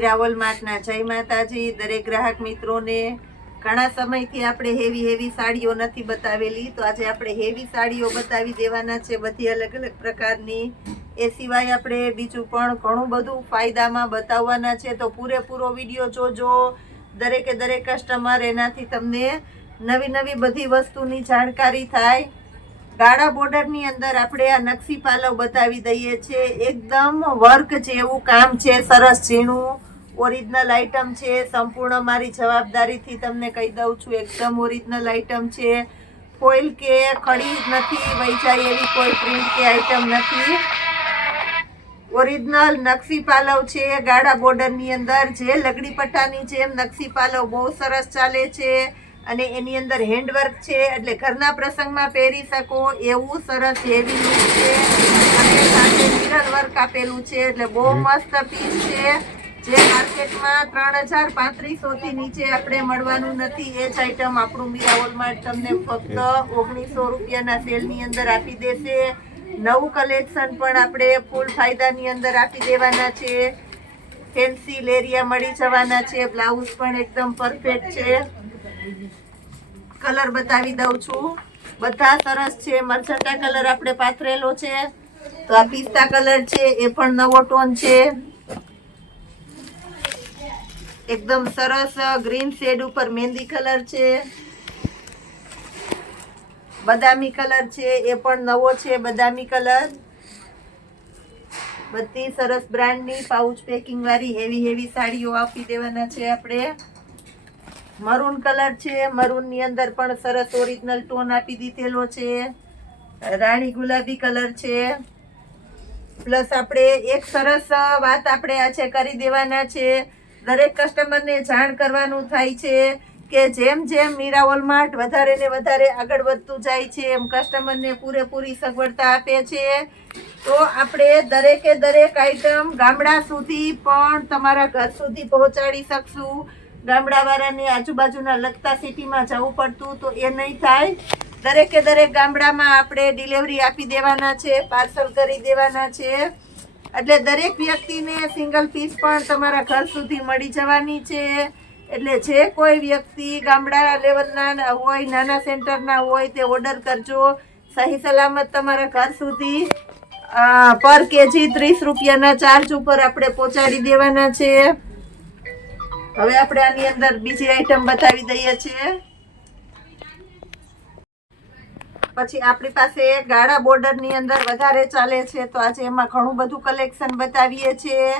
મીરાવોલ માર્ટના જય માતાજી દરેક ગ્રાહક મિત્રોને। ઘણા સમયથી આપણે હેવી સાડીઓ નથી બતાવેલી, તો આજે આપણે હેવી સાડીઓ બતાવી દેવાના છે, બધી અલગ અલગ પ્રકારની। એ સિવાય આપણે બીજું પણ ઘણું બધું ફાયદામાં બતાવવાના છે, તો પૂરેપૂરો વિડીયો જોજો દરેકે દરેક કસ્ટમર, એનાથી તમને નવી બધી વસ્તુની જાણકારી થાય। ગાળા બોર્ડરની અંદર આપણે આ નકશી પાલવ બતાવી દઈએ છીએ, એકદમ વર્ક જેવું કામ છે, સરસ ઝીણું ઓરિજિનલ આઈટમ છે। સંપૂર્ણ મારી જવાબદારીથી તમને કહી દઉં છું, એકદમ ઓરિજિનલ આઈટમ છે, ફોઇલ કે ખડી નથી વહી જાય એવી કોઈ પ્રિન્ટ કે આઈટમ નથી, ઓરિજિનલ નકશી પાલવ છે ગાળા બોર્ડરની અંદર। જે લગડી પટ્ટાની જેમ નકશી પાલવ બહુ સરસ ચાલે છે અને એની અંદર હેન્ડવર્ક છે, એટલે ઘરના પ્રસંગમાં પહેરી શકો એવું સરસ હેવી લુક છે અને સાથે મિરર વર્ક આપેલું છે, એટલે બહુ મસ્ત પીસ છે। જે માર્કેટમાં 3035 થી નીચે આપણે મળવાનું નથી, એ જ આઈટમ આપણું મીરાવોલ માર્ટ તમને ફક્ત 1900 રૂપિયાના સેલની અંદર આપી દેશે। નવું કલેક્શન પણ આપણે ફૂલ ફાયદાની અંદર આપી દેવાના છે, ફેન્સી લેરિયા મળી જવાના છે, બ્લાઉઝ પણ એકદમ પરફેક્ટ છે। કલર બતાવી દઉં છું, બધા સરસ છે। મરચંટા કલર આપણે પાથરેલો છે, તો આ પિસ્તા કલર છે, એ પણ નવો ટોન છે, એકદમ સરસ ગ્રીન શેડ ઉપર મહેંદી કલર છે, બદામી કલર છે, એ પણ નવો છે બદામી કલર। બધી સરસ બ્રાન્ડની પાઉચ પેકિંગ વાળી હેવી સાડીઓ આપી દેવાના છે આપણે। મરૂન કલર છે, મરૂન ની અંદર પણ સરસ ઓરિજિનલ ટોન આપી દીધેલો છે, રાણી ગુલાબી કલર છે, પ્લસ આપણે એક સરસ વાત આપણે આજે કરી દેવાના છે, દરેક કસ્ટમરને જાણ કરવાનું થાય છે કે જેમ મીરાવોલ માર્ટ વધારે ને વધારે આગળ વધતું જાય છે, એમ કસ્ટમરને પૂરેપૂરી સગવડતા આપે છે। તો આપણે દરેકે દરેક આઈટમ ગામડા સુધી પણ તમારા ઘર સુધી પહોંચાડી શકશું। ગામડાવાળાને આજુબાજુના લગતા સિટીમાં જવું પડતું તો એ નહીં થાય, દરેકે દરેક ગામડામાં આપણે ડિલિવરી આપી દેવાના છે, પાર્સલ કરી દેવાના છે, એટલે દરેક વ્યક્તિને સિંગલ પીસ પણ તમારા ઘર સુધી મળી જવાની છે। એટલે જે કોઈ વ્યક્તિ ગામડા લેવલના હોય, નાના સેન્ટરના હોય, તે ઓર્ડર કરજો, સહી સલામત તમારા ઘર સુધી પર કેજી 30 રૂપિયાના ચાર્જ ઉપર આપણે પહોંચાડી દેવાના છે। હવે આપણે આની અંદર બીજી આઈટમ બતાવી દઈએ છીએ, પછી આપણી પાસે ગાળા બોર્ડર ની અંદર વધારે ચાલે છે, તો આજે એમાં ઘણું બધું કલેક્શન બતાવીએ છીએ।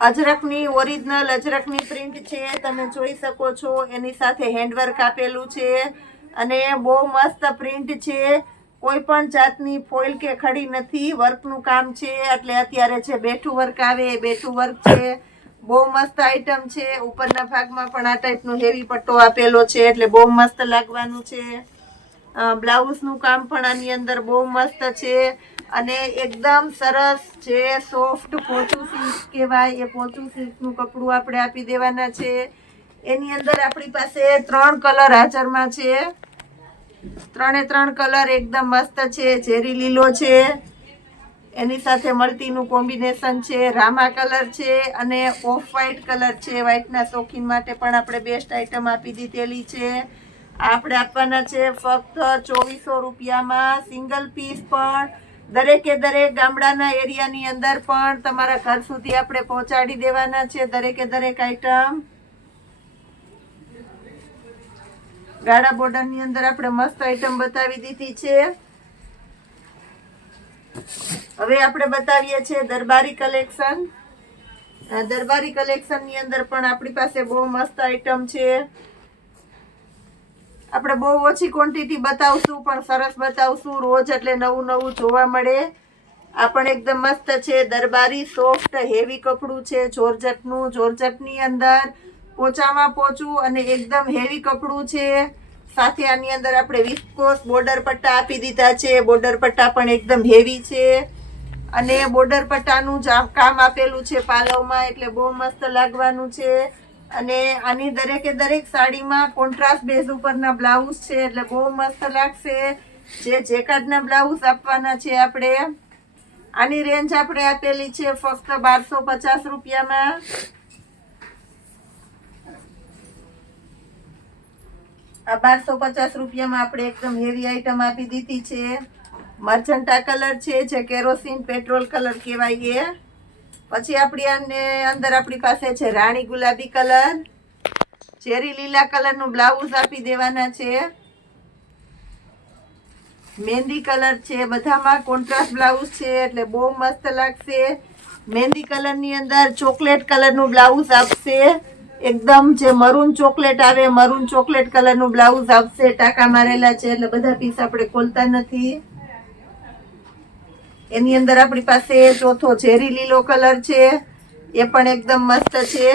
અજરકની ઓરિજિનલ અજરકની પ્રિન્ટ છે, તમે જોઈ શકો છો, એની સાથે હેન્ડવર્ક આપેલું છે અને બહુ મસ્ત પ્રિન્ટ છે, કોઈ પણ જાતની ફોઇલ કે ખડી નથી, વર્કનું કામ છે, એટલે અત્યારે જે બેઠું વર્ક આવે એ બેઠું વર્ક છે, બહુ મસ્ત આઈટમ છે। ઉપરના ભાગમાં પણ આ ટાઈપનો હેવી પટ્ટો આપેલો છે, એટલે બહુ મસ્ત લાગવાનું છે। બ્લાઉઝનું કામ પણ આની અંદર બહુ મસ્ત છે અને એકદમ સરસ જે સોફ્ટ પોચું સિલ્ક કહેવાય, એ પોચું સિલ્કનું કપડું આપણે આપી દેવાના છે। એની અંદર આપણી પાસે 3 કલર હાજરમાં છે, 3 કલર એકદમ મસ્ત છે, ઝેરી લીલો છે, એની સાથે મલ્ટીનું કોમ્બિનેશન છે, રામા કલર છે અને ઓફ વ્હાઈટ કલર છે। વ્હાઈટના શોખીન માટે પણ આપણે બેસ્ટ આઈટમ આપી દીધેલી છે। આપણે આપવાના છે ફક્ત 2400 રૂપિયામાં, સિંગલ પીસ પણ દરેકે દરેક ગામડાના એરિયાની અંદર પણ તમારા ઘર સુધી આપણે પહોંચાડી દેવાના છે, દરેકે દરેક આઈટમ। ગાળા બોર્ડરની અંદર આપણે મસ્ત આઈટમ બતાવી દીધી છે। હવે આપણે બતાવીએ છીએ દરબારી કલેક્શન। દરબારી કલેક્શન ની અંદર પણ આપણી પાસે બહુ મસ્ત આઈટમ છે, આપણે બહુ ઓછી ક્વોન્ટિટી બતાવશું પણ સરસ બતાવશું, રોજ એટલે નવું જોવા મળે। આ પણ એકદમ મસ્ત છે, દરબારી સોફ્ટ હેવી કપડું છે, જોર્જટનું, જોર્જટની અંદર પોચામાં પોચું અને એકદમ હેવી કપડું છે, સાથે આની અંદર આપણે વિસ્કોસ બોર્ડર પટ્ટા આપી દીધા છે, બોર્ડર પટ્ટા પણ એકદમ હેવી છે અને બોર્ડર પટ્ટાનું કામ આપેલું છે પાલવમાં, એટલે બહુ મસ્ત લાગવાનું છે। અને આની દરેકે દરેક સાડીમાં કોન્ટ્રાસ્ટ બેઝ ઉપરના બ્લાઉઝ છે, એટલે બહુ મસ્ત લાગશે। જે જેકાર્ડના બ્લાઉઝ આપવાના છે આપણે, આની રેન્જ આપણે આપેલી છે ફક્ત 1250 રૂપિયામાં. આ 1250 રૂપિયામાં આપણે એકદમ હેવી આઈટમ આપી દીધી છે. મર્જન્ટા કલર છે, જે કેરોસીન પેટ્રોલ કલર કહેવાય એ. પછી આપણી અંદર આપણી પાસે છે રાણી ગુલાબી કલર, ચેરી લીલા કલરનું બ્લાઉઝ આપી દેવાના છે. મહેંદી કલર છે, બધામાં કોન્ટ્રાસ્ટ બ્લાઉઝ છે એટલે બહુ મસ્ત લાગશે. મહેંદી કલરની અંદર ચોકલેટ કલરનું બ્લાઉઝ આપશે. એકદમ જે મરૂન ચોકલેટ આવે, મરૂન ચોકલેટ કલરનું બ્લાઉઝ આપશે. ટાંકા મારેલા છે એટલે બધા પીસ આપણે ખોલતા નથી. એની અંદર આપણી પાસે ચોથો ચેરી લીલો કલર છે, એ પણ એકદમ મસ્ત છે.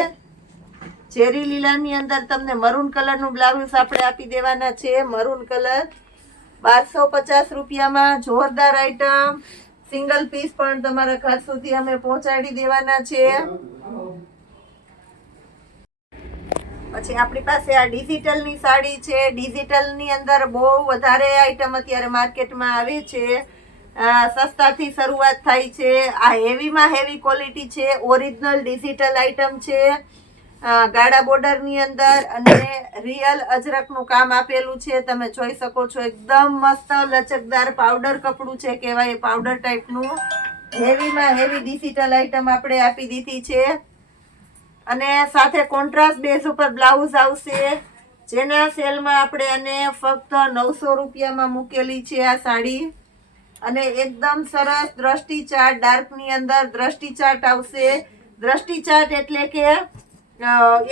ચેરી લીલાની અંદર તમને મરૂન કલરનું બ્લાઉઝ આપણે આપી દેવાના છે. મરૂન કલર 1250 રૂપિયામાં જોરદાર આઈટમ. સિંગલ પીસ પણ તમારા ઘર સુધી અમે પહોંચાડી દેવાના છે. પછી આપણી પાસે આ ડિજિટલની સાડી છે. ડિજિટલની અંદર બહુ વધારે આઈટમ અત્યારે માર્કેટમાં આવે છે. સસ્તાથી શરૂઆત થાય છે. આ હેવીમાં હેવી ક્વોલિટી છે. ઓરિજિનલ ડિજિટલ આઈટમ છે. ગાળા બોર્ડરની અંદર અને રિયલ અજરકનું કામ આપેલું છે. તમે જોઈ શકો છો એકદમ મસ્ત લચકદાર પાવડર કપડું છે, કહેવાય પાવડર ટાઈપનું. હેવીમાં હેવી ડિજિટલ આઈટમ આપણે આપી દીધી છે. અને સાથે કોન્ટ્રાસ્ટ બેઝ ઉપર બ્લાઉઝ આવશે, જેના સેલમાં આપણે આને ફક્ત 900 રૂપિયામાં મૂકેલી છે આ સાડી. અને એકદમ સરસ દ્રષ્ટિ ચાર્ટ ડાર્કની અંદર દ્રષ્ટિ ચાર્ટ આવશે. દ્રષ્ટિ ચાર્ટ એટલે કે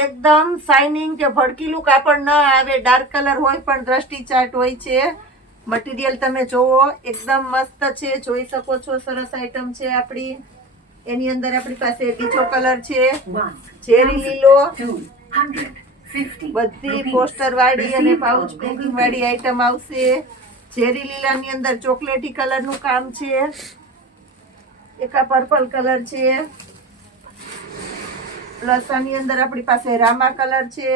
એકદમ શાઇનિંગ કે ભડકીલું કાપડ ન આવે, ડાર્ક કલર હોય પણ દ્રષ્ટિ ચાર્ટ હોય છે. મટીરિયલ તમે જોવો એકદમ મસ્ત છે, જોઈ શકો છો. સરસ આઈટમ છે આપણી. એની અંદર આપણી પાસે બીજો કલર છે ચેરી લીલો. બધી પોસ્ટર વાળી અને પાઉચ પેકિંગ વાળી આઈટમ આવશે. ચેરી લીલાની અંદર ચોકલેટી કલરનું કામ છે. એક આ પર્પલ કલર છે. પ્લસ આની અંદર આપણી પાસે રામા કલર છે.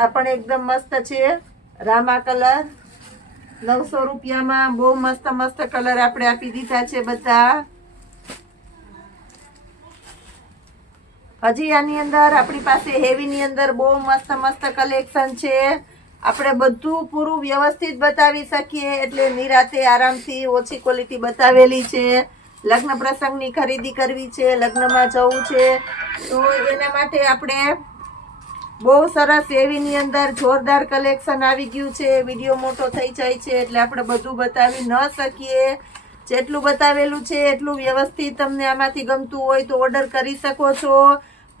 આ પણ એકદમ મસ્ત છે રામા કલર. 900 રૂપિયામાં બહુ મસ્ત મસ્ત કલર આપણે આપી દીધા છે બધા. હજી આની અંદર આપણી પાસે હેવીની અંદર બહુ મસ્ત મસ્ત કલેક્શન છે. આપણે બધું પૂરું વ્યવસ્થિત બતાવી શકીએ એટલે નિરાતે આરામથી ઓછી ક્વોલિટી બતાવેલી છે. લગ્ન પ્રસંગની ખરીદી કરવી છે, લગ્નમાં જવું છે, તો એના માટે આપણે બહુ સરસ હેવીની અંદર જોરદાર કલેક્શન આવી ગયું છે. વિડીયો મોટો થઈ જાય છે એટલે આપણે બધું બતાવી ન શકીએ. જેટલું બતાવેલું છે એટલું વ્યવસ્થિત તમને આમાંથી ગમતું હોય તો ઓર્ડર કરી શકો છો.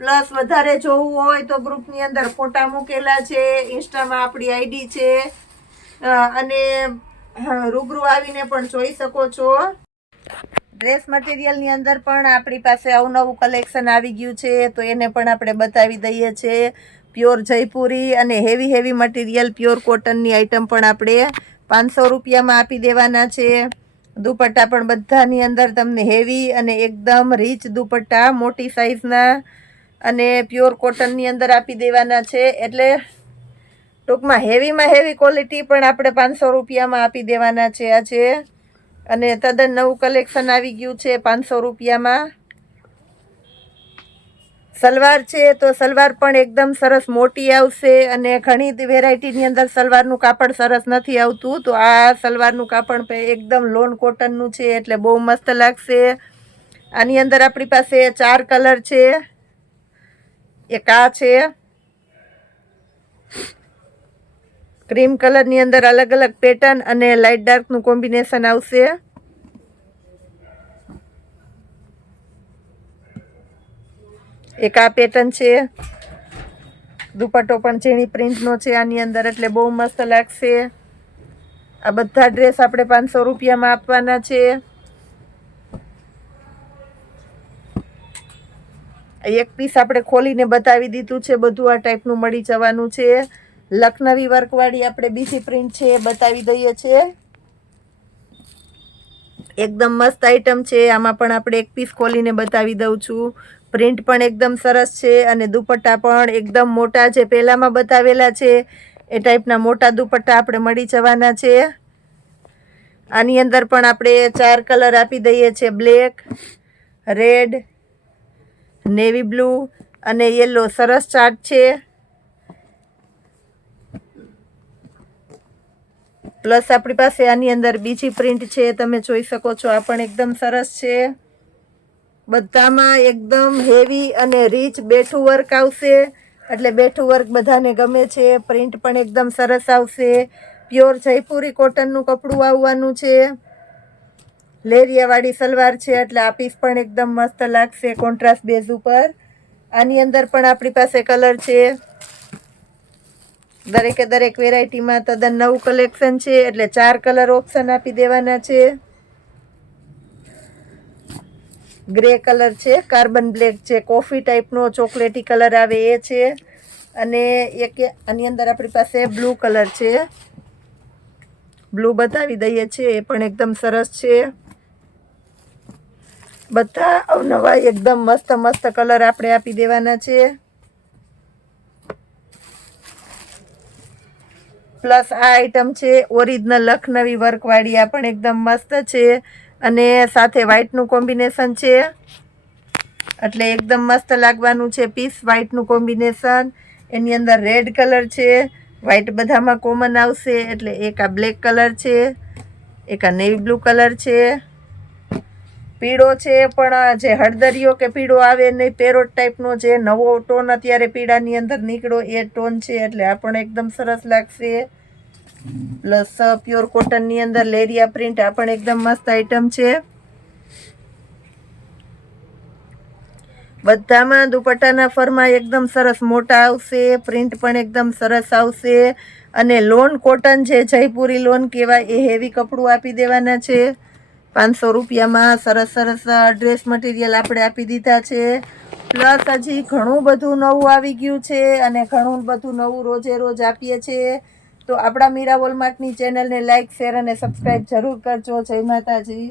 પ્લસ વધારે જોવું હોય તો ગ્રુપની અંદર ફોટા મૂકેલા છે, ઇન્સ્ટામાં આપણી આઈડી છે, અને રૂબરૂ આવીને પણ જોઈ શકો છો. ડ્રેસ મટીરિયલની અંદર પણ આપણી પાસે અવનવું કલેક્શન આવી ગયું છે, તો એને પણ આપણે બતાવી દઈએ છીએ. પ્યોર જયપુરી અને હેવી મટીરિયલ પ્યોર કોટનની આઈટમ પણ આપણે 500 રૂપિયામાં આપી દેવાના છે. દુપટ્ટા પણ બધાની અંદર તમને હેવી અને એકદમ રીચ દુપટ્ટા મોટી સાઈઝના અને પ્યોર કોટનની અંદર આપી દેવાના છે. એટલે ટૂંકમાં હેવીમાં હેવી ક્વોલિટી પણ આપણે 500 રૂપિયામાં આપી દેવાના છે આજે. અને તદ્દન નવું કલેક્શન આવી ગયું છે 500 રૂપિયામાં. સલવાર છે તો સલવાર પણ એકદમ સરસ મોટી આવશે. અને ઘણી વેરાયટીની અંદર સલવારનું કાપડ સરસ નથી આવતું, તો આ સલવારનું કાપડ એકદમ લોન કોટનનું છે એટલે બહુ મસ્ત લાગશે. આની અંદર આપણી પાસે 4 કલર છે. એક આ છે, ક્રીમ કલરની અંદર અલગ અલગ પેટર્ન અને લાઇટ ડાર્કનું કોમ્બિનેશન આવશે. એક આ પેટર્ન છે. દુપટ્ટો પણ ઝીણી પ્રિન્ટનો છે આની અંદર એટલે બહુ મસ્ત લાગશે. આ બધા ડ્રેસ આપણે 500 રૂપિયામાં આપવાના છે. એક પીસ આપણે ખોલીને બતાવી દીધું છે. બધું આ ટાઈપનું મળી જવાનું છે. લખનવી વર્કવાળી આપણે બીજી પ્રિન્ટ છે એ બતાવી દઈએ છીએ. એકદમ મસ્ત આઈટમ છે. આમાં પણ આપણે એક પીસ ખોલીને બતાવી દઉં છું. પ્રિન્ટ પણ એકદમ સરસ છે અને દુપટ્ટા પણ એકદમ મોટા, જે પહેલામાં બતાવેલા છે એ ટાઈપના મોટા દુપટ્ટા આપણે મળી જવાના છે. આની અંદર પણ આપણે 4 કલર આપી દઈએ છીએ, બ્લેક, રેડ, નેવી બ્લુ અને યલો. સરસ ચાર્ટ છે. પ્લસ આપણી પાસે આની અંદર બીજી પ્રિન્ટ છે, તમે જોઈ શકો છો. આ પણ એકદમ સરસ છે. બધામાં એકદમ હેવી અને રીચ બેઠું વર્ક આવશે, એટલે બેઠું વર્ક બધાને ગમે છે. પ્રિન્ટ પણ એકદમ સરસ આવશે. પ્યોર જયપુરી કોટનનું કપડું આવવાનું છે. લેરિયાવાળી સલવાર છે, એટલે આ પીસ પણ એકદમ મસ્ત લાગશે કોન્ટ્રાસ્ટ બેઝ ઉપર. આની અંદર પણ આપણી પાસે કલર છે. દરેકે દરેક વેરાયટીમાં તદ્દન નવું કલેક્શન છે, એટલે 4 કલર ઓપ્શન આપી દેવાના છે. ગ્રે કલર છે, કાર્બન બ્લેક છે, કોફી ટાઈપનો ચોકલેટી કલર આવે એ છે, અને એક આની અંદર આપણી પાસે બ્લુ કલર છે. બ્લુ બતાવી દઈએ છીએ, એ પણ એકદમ સરસ છે. બધા અવનવા એકદમ મસ્ત મસ્ત કલર આપણે આપી દેવાના છે. પ્લસ આ આઈટમ છે ઓરિજિનલ લખનવી વર્કવાળી. આ પણ એકદમ મસ્ત છે, અને સાથે વ્હાઈટનું કોમ્બિનેશન છે, એટલે એકદમ મસ્ત લાગવાનું છે પીસ. વ્હાઈટનું કોમ્બિનેશન, એની અંદર રેડ કલર છે, વ્હાઈટ બધામાં કોમન આવશે. એટલે એક આ બ્લેક કલર છે, એક આ નેવી બ્લુ કલર છે, પીળો છે, પણ જે હળદરિયો કે પીળો આવે નહીં, પેરોટ ટાઈપનો જે નવો ટોન અત્યારે પીળાની અંદર નીકળો એ ટોન છે, એટલે આ પણ એકદમ સરસ લાગશે. પ્લસ પ્યોર કોટનની અંદર લેરિયા પ્રિન્ટ, આ પણ એકદમ મસ્ત આઈટમ છે. બધામાં દુપટ્ટાના ફરમાં એકદમ સરસ મોટા આવશે. પ્રિન્ટ પણ એકદમ સરસ આવશે, અને લોન કોટન જે જયપુરી લોન કહેવાય એ હેવી કપડું આપી દેવાના છે. 500 રૂપિયામાં સરસ સરસ ડ્રેસ મટીરિયલ આપણે આપી દીધા છે. પ્લસ હજી ઘણું બધું નવું આવી ગયું છે, અને ઘણું બધું નવું રોજે રોજ આપીએ છીએ. તો આપણા મીરા વોલમાર્ટની ચેનલને લાઇક, શેર અને સબસ્ક્રાઈબ જરૂર કરજો. જય માતાજી.